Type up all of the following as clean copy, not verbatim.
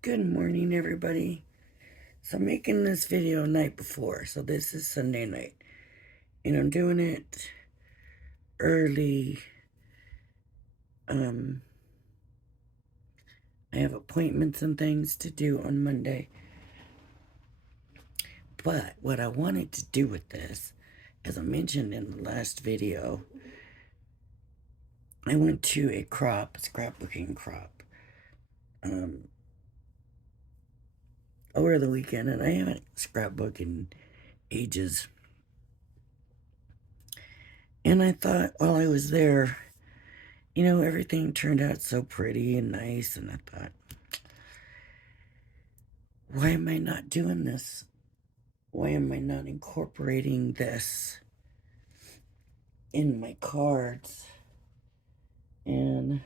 Good morning, everybody. So I'm making this video night before, so this is Sunday night. And I'm doing it early. I have appointments and things to do on Monday. But what I wanted to do with this, as I mentioned in the last video, I went to a scrapbooking crop, over the weekend, and I haven't scrapbooked in ages. And I thought while I was there, everything turned out so pretty and nice, and I thought, why am I not doing this? Why am I not incorporating this in my cards? And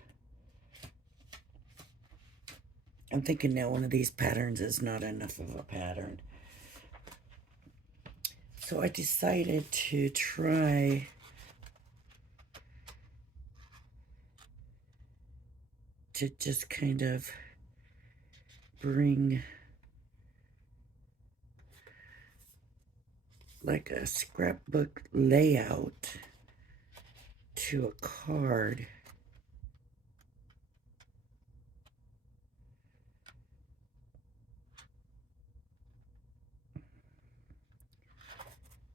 I'm thinking now one of these patterns is not enough of a pattern. So I decided to try to just kind of bring like a scrapbook layout to a card.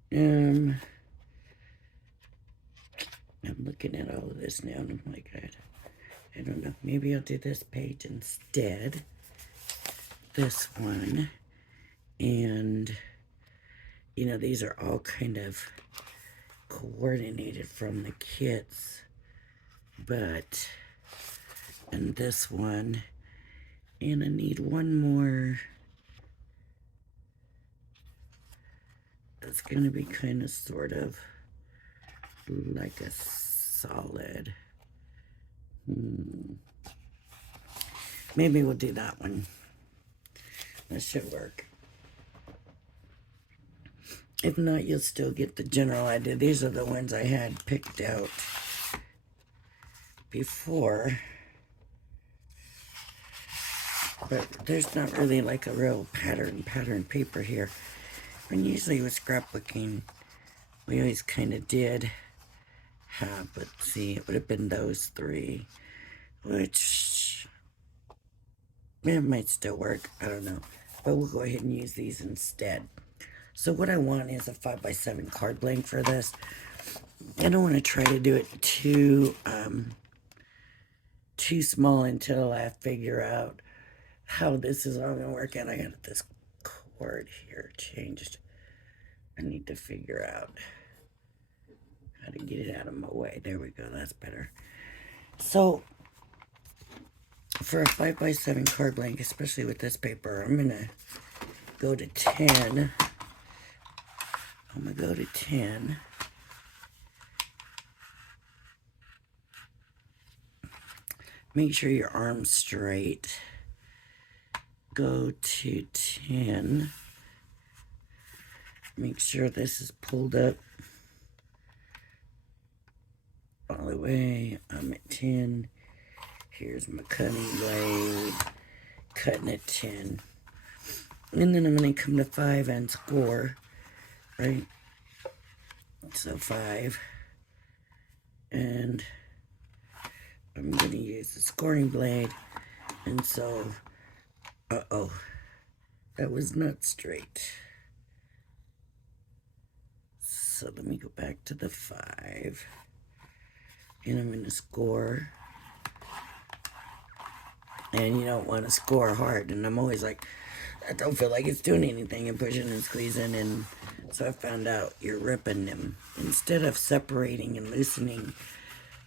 I'm looking at all of this now and I'm like, I don't know, maybe I'll do this page instead. This one. And, these are all kind of coordinated from the kits. But, and this one. And I need one more. That's going to be kind of sort of like a solid. Maybe we'll do that one. That should work. If not, you'll still get the general idea. These are the ones I had picked out before. But there's not really like a real pattern paper here. And usually with scrapbooking, we always kind of did have, but see, it would have been those three, which it might still work. I don't know. But we'll go ahead and use these instead. So what I want is a 5x7 card blank for this. I don't want to try to do it too small until I figure out how this is all going to work out. I got this cord here changed. I need to figure out how to get it out of my way. There we go. That's better. So for a 5x7 card blank, especially with this paper, I'm going to go to 10. I'm going to go to 10. Make sure your arm's straight. Go to 10. Make sure this is pulled up all the way. I'm at 10. Here's my cutting blade. Cutting at 10. And then I'm going to come to 5 and score. Right? So 5. And I'm going to use the scoring blade. And so, that was not straight. So let me go back to the 5. And I'm going to score. And you don't want to score hard. And I'm always like, I don't feel like it's doing anything, and pushing and squeezing. And so I found out you're ripping them. Instead of separating and loosening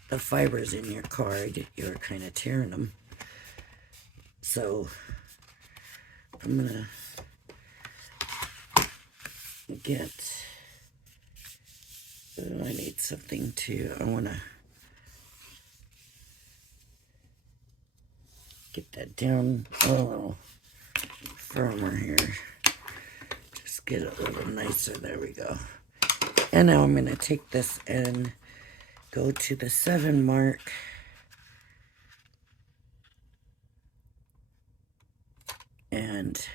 the fibers in your card, you're kind of tearing them. So I'm going to get, I need something to, I want to get that down a little firmer here. Just get it a little nicer. There we go. And now I'm going to take this and go to the 7 mark. and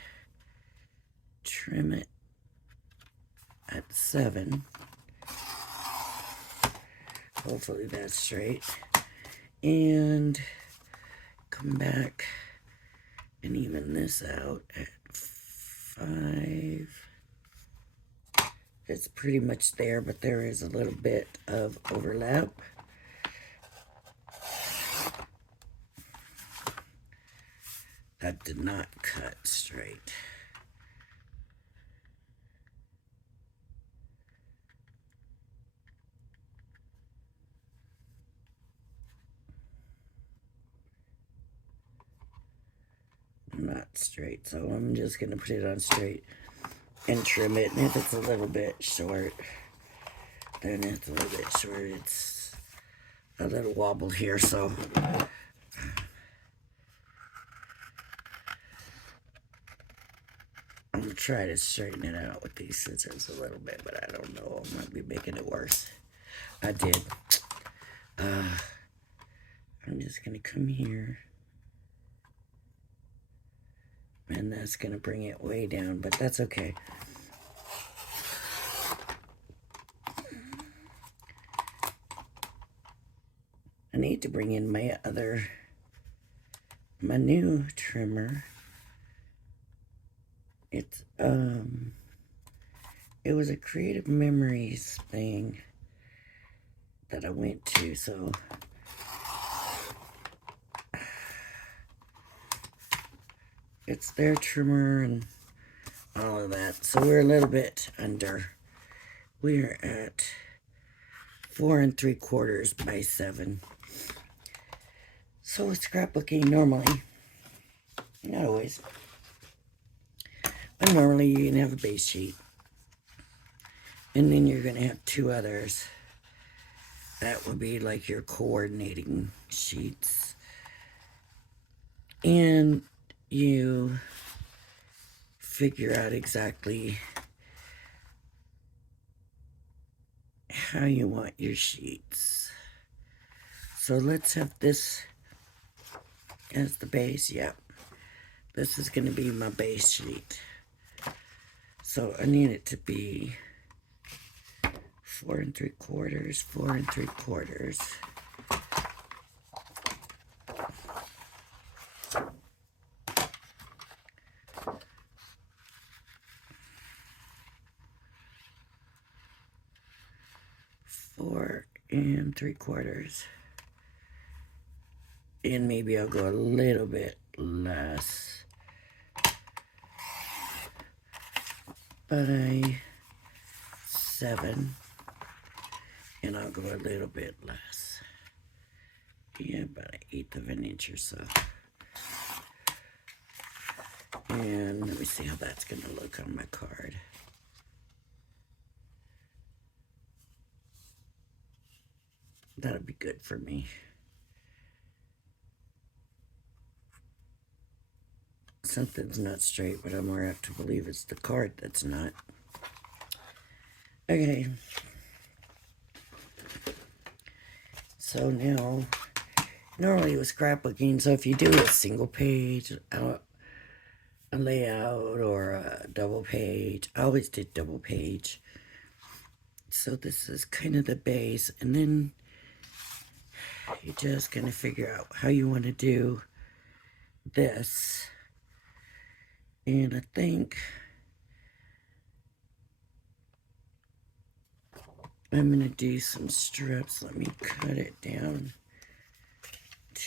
trim it at 7. Hopefully that's straight. And come back and even this out at 5. It's pretty much there, but there is a little bit of overlap. That did not cut straight. Not straight, so I'm just going to put it on straight and trim it. And if it's a little bit short, then it's a little bit short. It's a little wobble here, so I'm going to try to straighten it out with these scissors a little bit, but I don't know. I might be making it worse. I did. I'm just going to come here. And that's going to bring it way down, but that's okay. I need to bring in my new trimmer. It's, it was a Creative Memories thing that I went to, so it's their trimmer and all of that. So we're a little bit under. We're at 4 3/4 by 7. So with scrapbooking, normally, not always, but normally you can have a base sheet. And then you're going to have 2 others. That would be like your coordinating sheets. And you figure out exactly how you want your sheets. So let's have this as the base. Yep. This is going to be my base sheet. So I need it to be 4 3/4, 4 3/4. Four and 3/4. And maybe I'll go a little bit less by 7. And I'll go a little bit less. Yeah, about 1/8 of an inch or so. And let me see how that's going to look on my card. That'll be good for me. Something's not straight, but I'm more apt to believe it's the card that's not. Okay. So now, normally with scrapbooking, so if you do a single page, a layout, or a double page, I always did double page. So this is kind of the base, and then you're just going to figure out how you want to do this. And I think I'm going to do some strips. Let me cut it down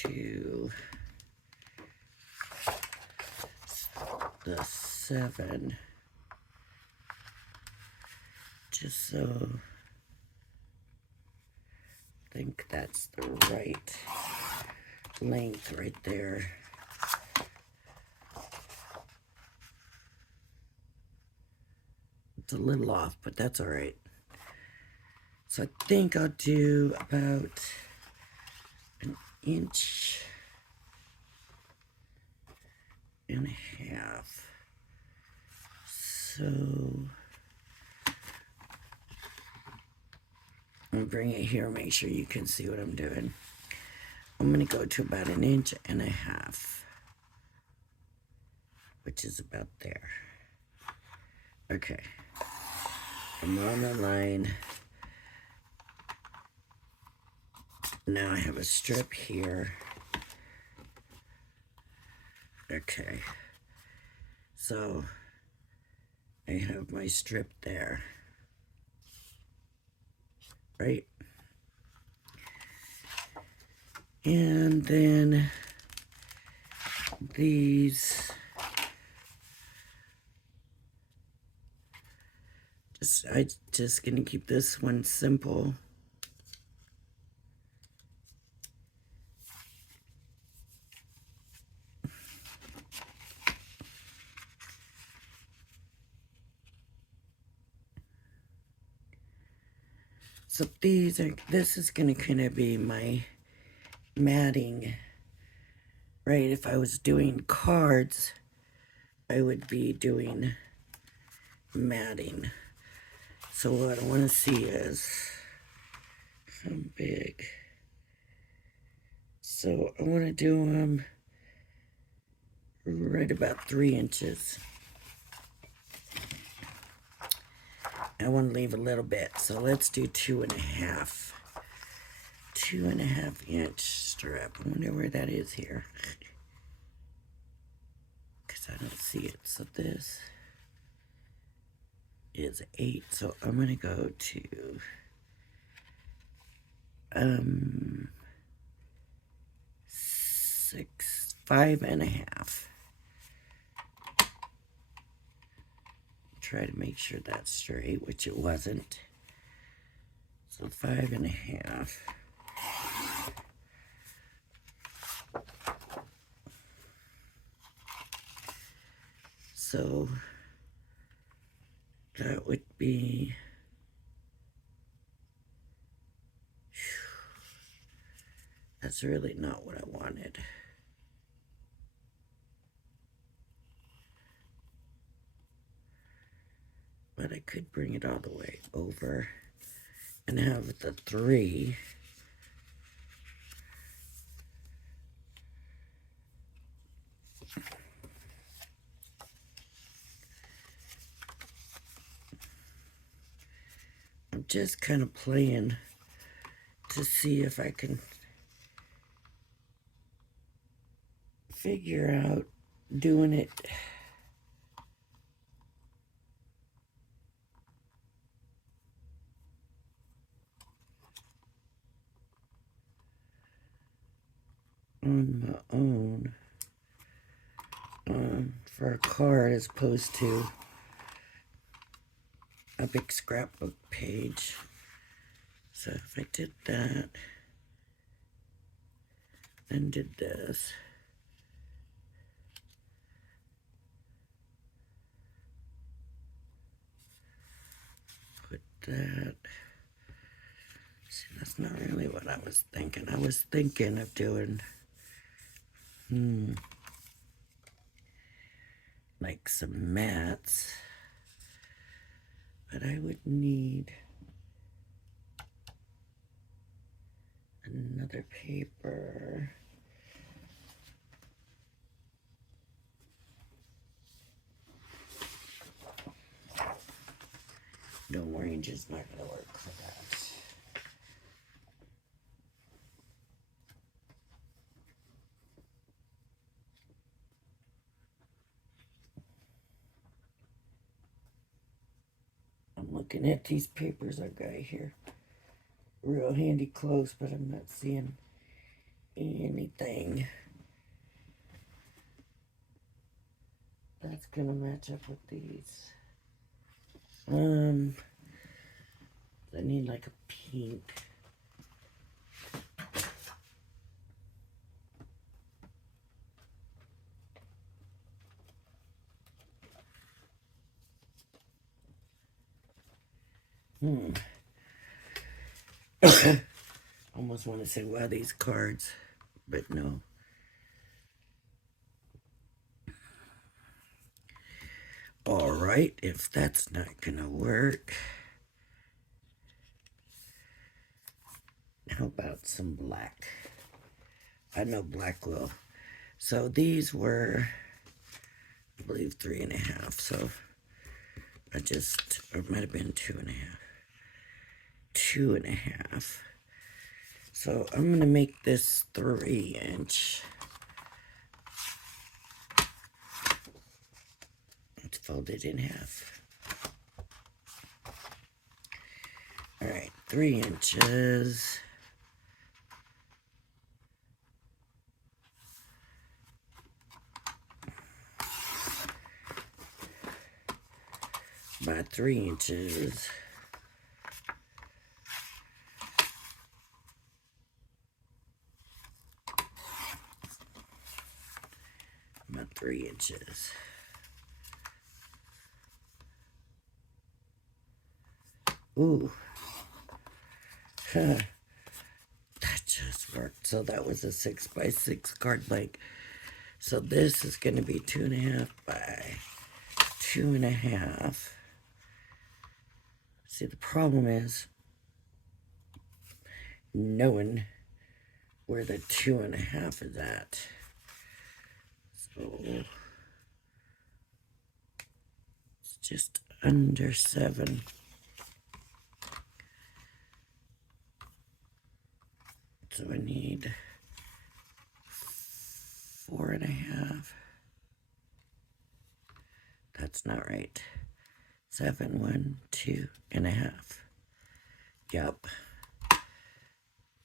to the 7. Just so I think that's the right length right there. It's a little off, but that's all right. So I think I'll do about 1.5 inches. So I'm gonna bring it here, make sure you can see what I'm doing. I'm gonna go to about 1.5 inches. which is about there. Okay, I'm on the line. Now I have a strip here. Okay, so I have my strip there, right? And then these, I just gonna keep this one simple. So this is gonna kind of be my matting, right? If I was doing cards, I would be doing matting. So what I want to see is how big. So I want to do them right about 3 inches. I want to leave a little bit, so let's do 2.5. 2.5-inch strip. I wonder where that is here, because I don't see it. So this is 8. So I'm gonna go to 5.5. Try to make sure that's straight, which it wasn't. So 5.5. So that would be, that's really not what I wanted. But I could bring it all the way over and have the 3. I'm just kind of playing to see if I can figure out doing it on my own for a card as opposed to a big scrapbook page. So if I did that, then did this, put that. See, that's not really what I was thinking. I was thinking of doing, like some mats, but I would need another paper. No, orange is not going to work for that. I'm looking at these papers I got here. Real handy close, but I'm not seeing anything that's gonna match up with these. I need like a pink. Almost want to say, wow, these cards, but no. All right, if that's not gonna work, how about some black? I know black will. So these were believe 3.5. So or it might have been 2.5. 2.5. So I'm going to make this 3-inch. Let's fold it in half. All right, 3 inches. By 3 inches. About 3 inches. Ooh. That just worked. So that was a 6x6 card blank. So this is going to be 2.5 by 2.5. See, the problem is knowing where the 2.5 is at. So it's just under 7. So I need 4.5. That's not right. 7, 1, 2.5. Yep.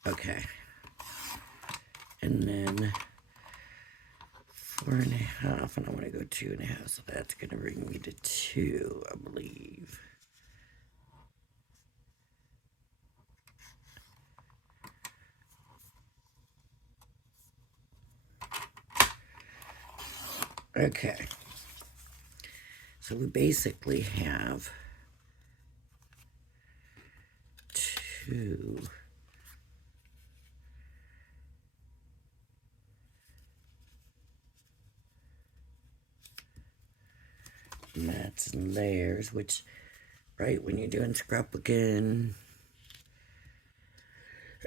Okay. And then 4.5, and I want to go 2.5, so that's going to bring me to 2, I believe. Okay. So we basically have 2 mats and layers, which, right, when you're doing scrapbooking,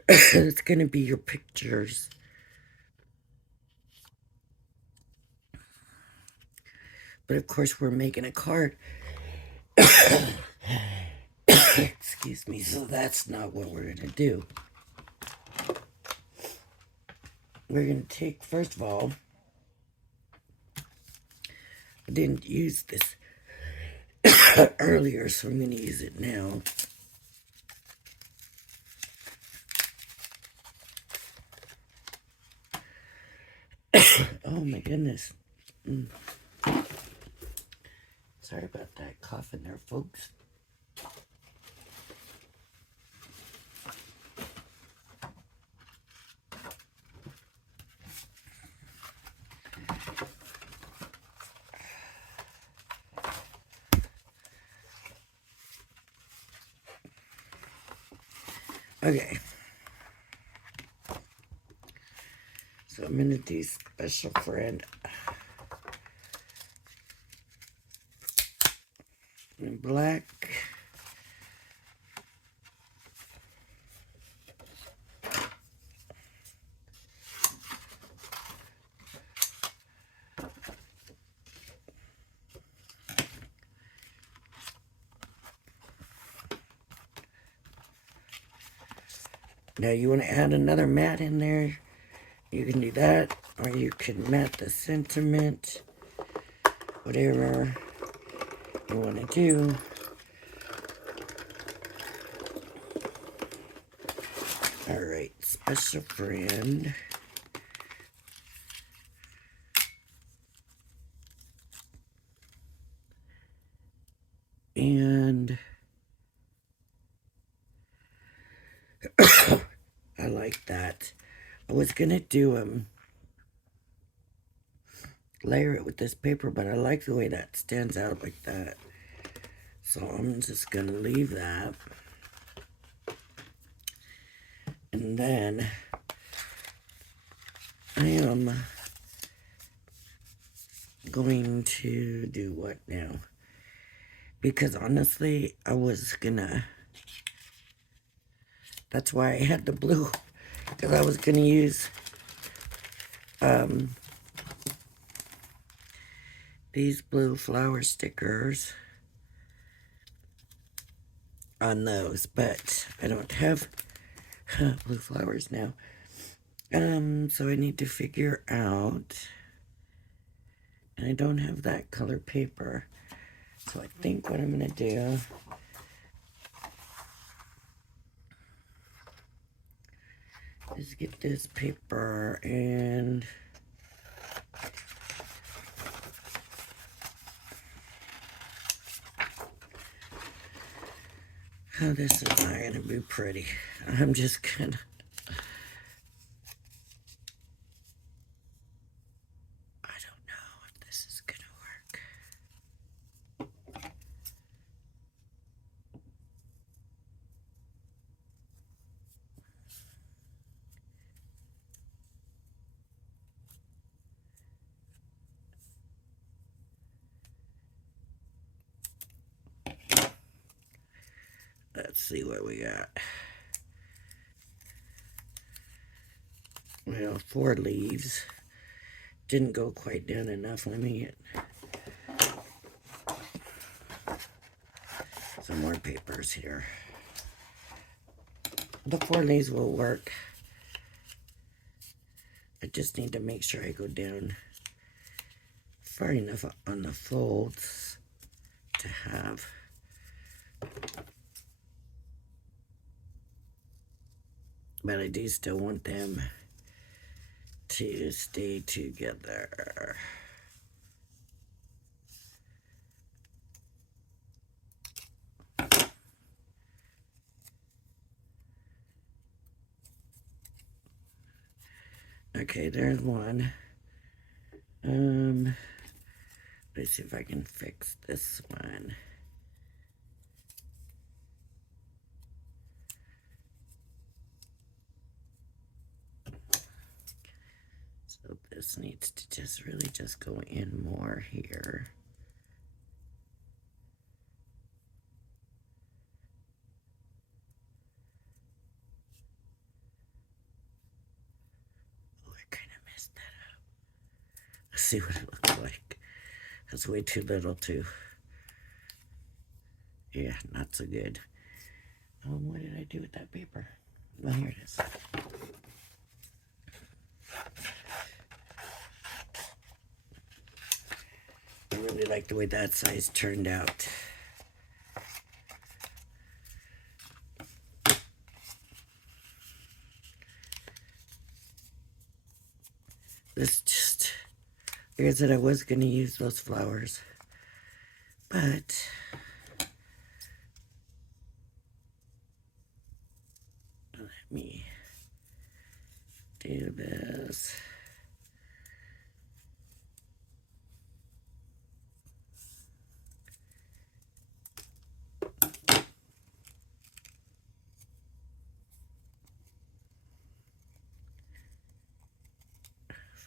it's going to be your pictures. But of course, we're making a card. Excuse me, so that's not what we're going to do. We're going to take, first of all, I didn't use this earlier, so I'm going to use it now. Oh my goodness. Sorry about that coughing there, folks. Okay. So I'm going to do Special Friend in black. Now you want to add another mat in there, you can do that, or you can mat the sentiment, whatever you want to do. Alright, Special Friend. And I like that. I was gonna do layer it with this paper, but I like the way that stands out like that. So I'm just gonna leave that. And then I am going to do what now? Because honestly, I was gonna, that's why I had the blue, because I was gonna use these blue flower stickers on those, but I don't have blue flowers now. So I need to figure out, and I don't have that color paper. So I think what I'm gonna do is get this paper and oh, this is not gonna be pretty. I'm just gonna I don't know if this is gonna work. Let's see what we got. Well, 4 leaves. Didn't go quite down enough. Let me get some more papers here. The 4 leaves will work. I just need to make sure I go down far enough on the folds to have but I do still want them to stay together. Okay, there's one. Let's see if I can fix this one. So this needs to just really just go in more here. Oh, I kind of messed that up. Let's see what it looks like. That's way too little too. Yeah, not so good. What did I do with that paper? Well, here it is. I really like the way that size turned out. This just, like I said, I was going to use those flowers, but let me do this.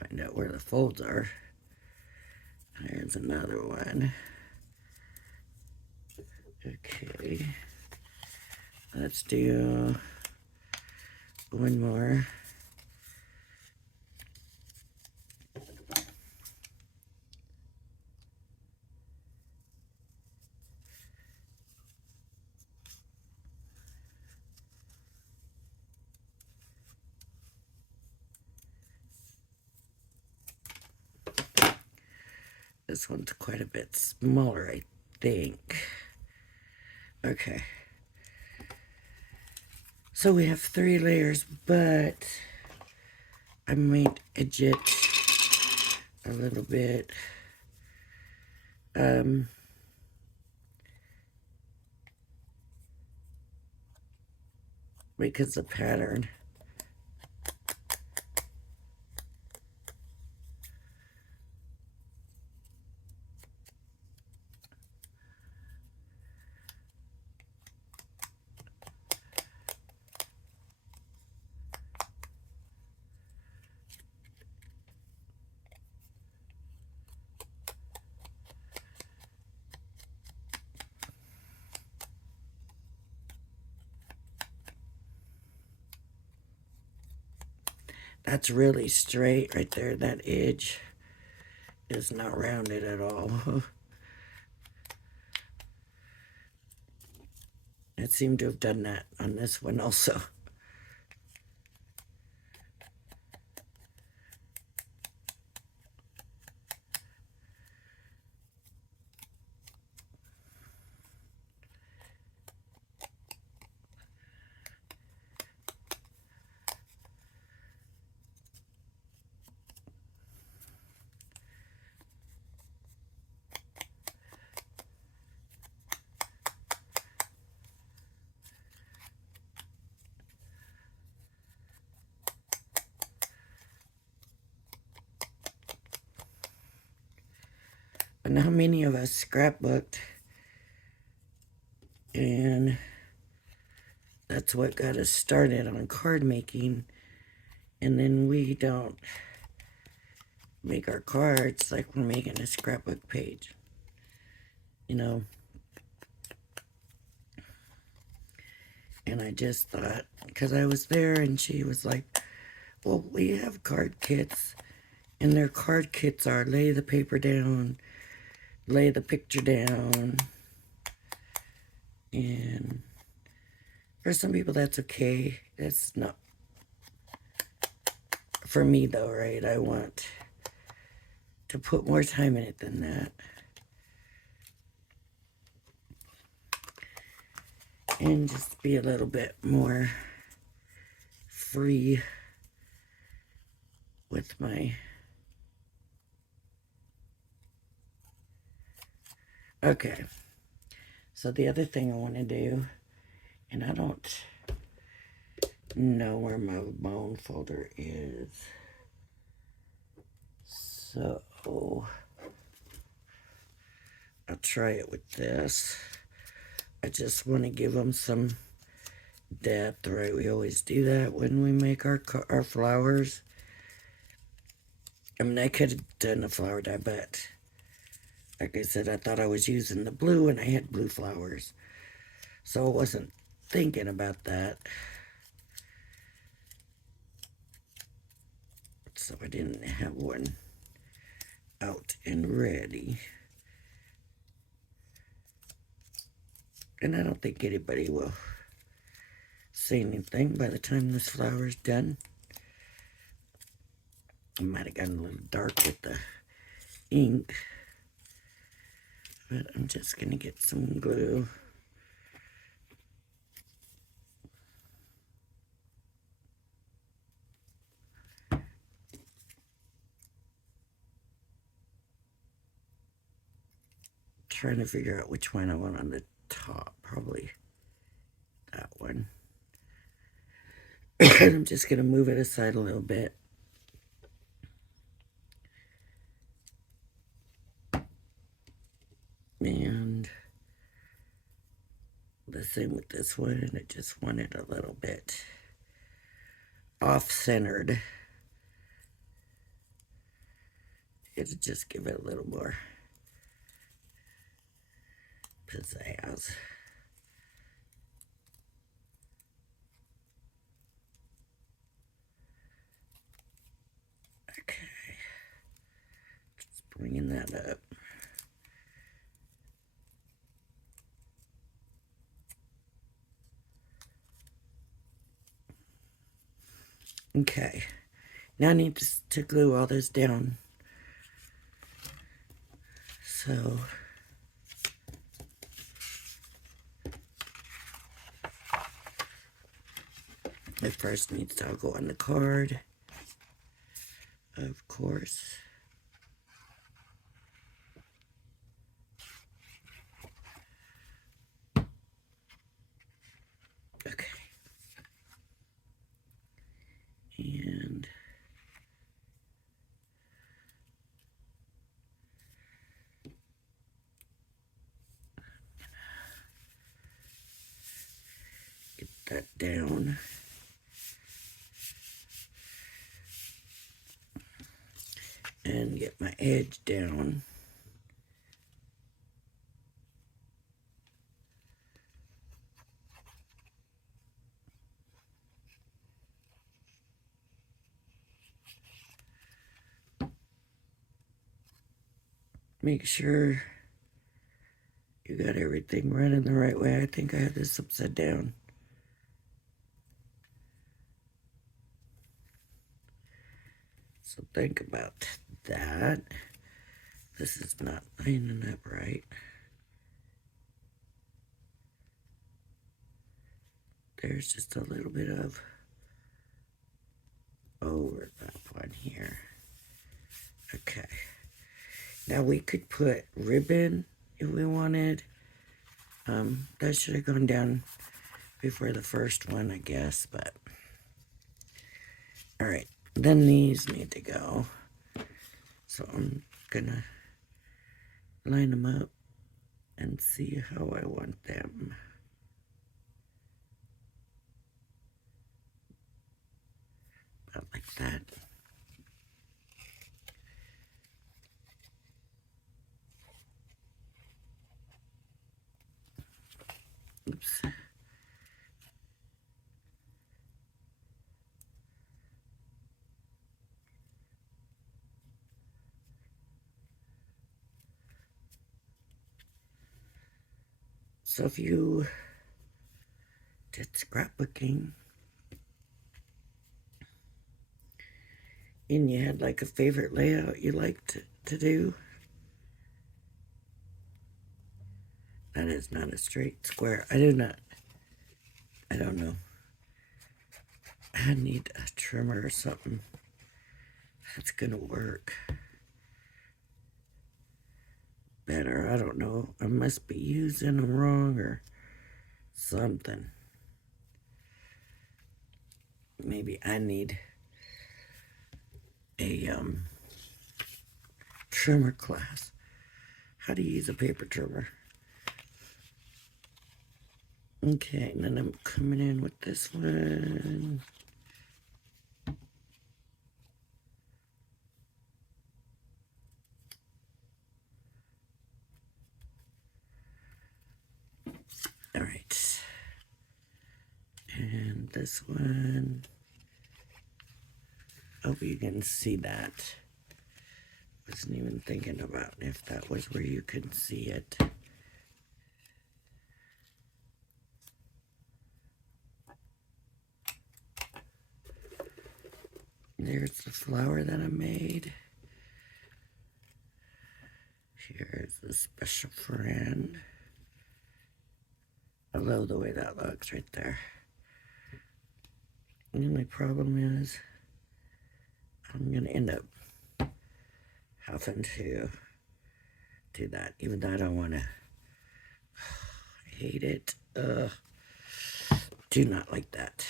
Find out where the folds are. There's another one. Okay. Let's do one more. This one's quite a bit smaller, I think. Okay. So we have 3 layers, but I might edge it a little bit. Because the pattern. That's really straight right there. That edge is not rounded at all. It seemed to have done that on this one also. But how many of us scrapbooked, and that's what got us started on card making, and then we don't make our cards like we're making a scrapbook page, you know. And I just thought, because I was there and she was like, well, we have card kits, and their card kits are lay the paper down, lay the picture down, and for some people that's okay. That's not for me though, right? I want to put more time in it than that. And just be a little bit more free with my... Okay. So the other thing I want to do, and I don't know where my bone folder is, so I'll try it with this. I just want to give them some depth, right? We always do that when we make our flowers. I mean, I could have done a flower die, but like I said, I thought I was using the blue and I had blue flowers, so I wasn't thinking about that. So I didn't have one out and ready. And I don't think anybody will say anything by the time this flower's done. I might have gotten a little dark with the ink, but I'm just going to get some glue. Trying to figure out which one I want on the top. Probably that one. I'm just going to move it aside a little bit. And the same with this one. I just want it a little bit off-centered. It'll just give it a little more pizzazz. Okay. Just bringing that up. Okay. Now I need to glue all this down. So it first needs to all go on the card, of course. Okay. And get that down. And get my edge down. make sure you got everything running the right way. I think I had this upside down. So think about that. This is not lining up right. There's just a little bit of overlap on here. Okay. Now we could put ribbon if we wanted. That should have gone down before the first one, I guess, but all right. Then these need to go. So I'm gonna line them up and see how I want them. About like that. Oops. So if you did scrapbooking and you had like a favorite layout you liked to do, that is not a straight square. I don't know. I need a trimmer or something that's gonna work better. I don't know. I must be using them wrong or something. Maybe I need a trimmer class. How to use a paper trimmer. Okay, and then I'm coming in with this one. All right. And this one. Hope you can see that. Wasn't even thinking about if that was where you could see it. There's the flower that I made. Here's the special friend. I love the way that looks right there. The only problem is I'm going to end up having to do that, even though I don't want to. I hate it. Do not like that.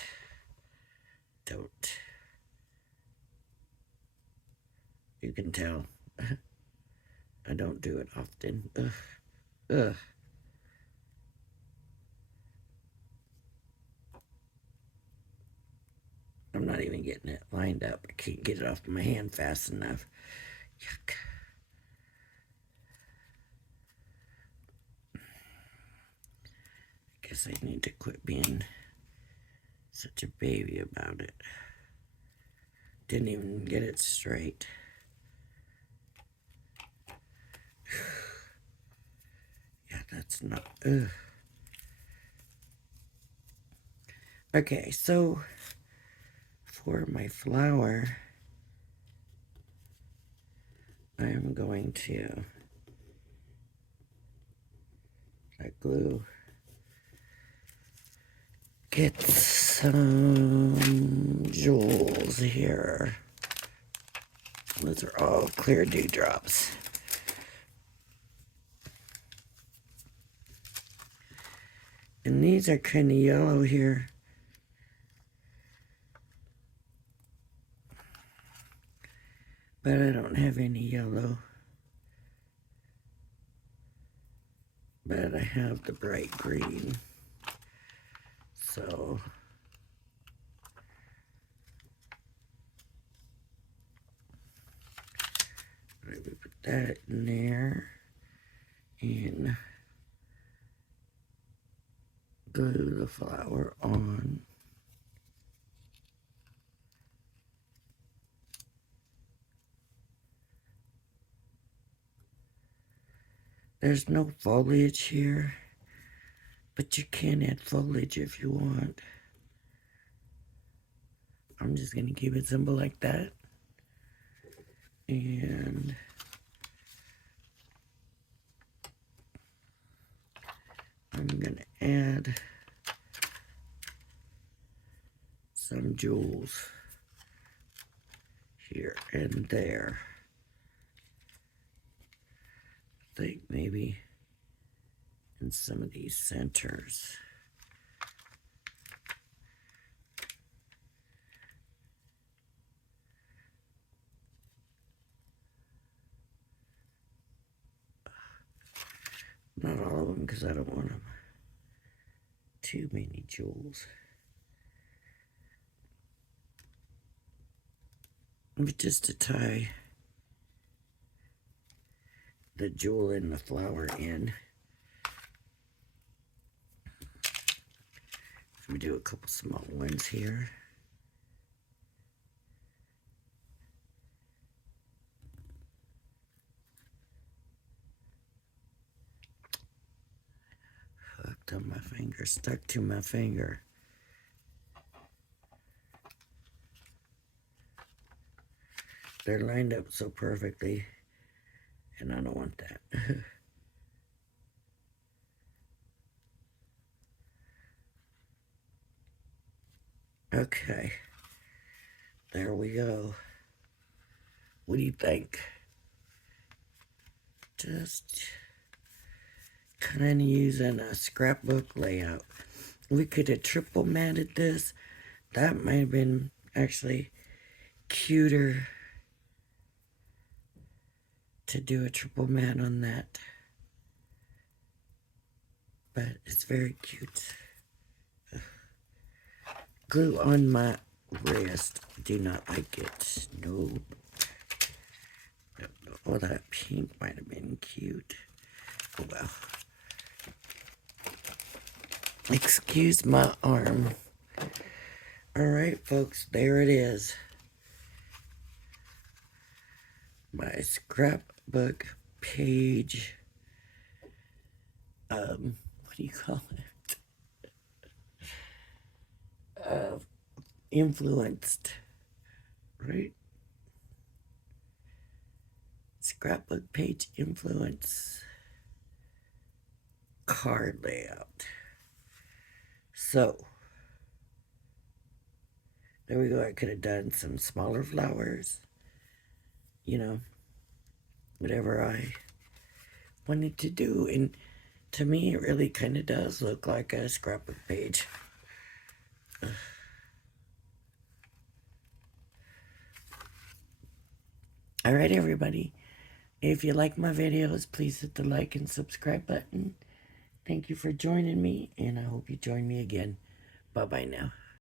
Don't. You can tell. I don't do it often. Ugh. I'm not even getting it lined up. I can't get it off my hand fast enough. Yuck. I guess I need to quit being such a baby about it. Didn't even get it straight. Yeah, that's not. Ugh. Okay, so for my flower, I'm going to glue. Get some jewels here. Those are all clear dewdrops. And these are kind of yellow here. But I don't have any yellow. But I have the bright green. So let me put that in there and glue the flower on. There's no foliage here, but you can add foliage if you want. I'm just going to keep it simple like that. And I'm going to add some jewels here and there. I think maybe in some of these centers. Not all of them, because I don't want them too many jewels. But just to tie the jewel and the flower in. Let me do a couple small ones here. Hooked on my finger, stuck to my finger. They're lined up so perfectly, and I don't want that. Okay, there we go. What do you think? Just kind of using a scrapbook layout. We could have triple matted this. That might have been actually cuter to do a triple mat on that. But it's very cute. Glue on my wrist. Do not like it. No. Oh, that pink might have been cute. Oh well. Excuse my arm. Alright, folks, there it is. My scrapbook page. What do you call it? Influenced. Right? Scrapbook page influence card layout. So, there we go. I could have done some smaller flowers. You know, whatever I wanted to do. And to me, it really kind of does look like a scrapbook page. Alright, everybody. If you like my videos, please hit the like and subscribe button. Thank you for joining me, and I hope you join me again. Bye-bye now.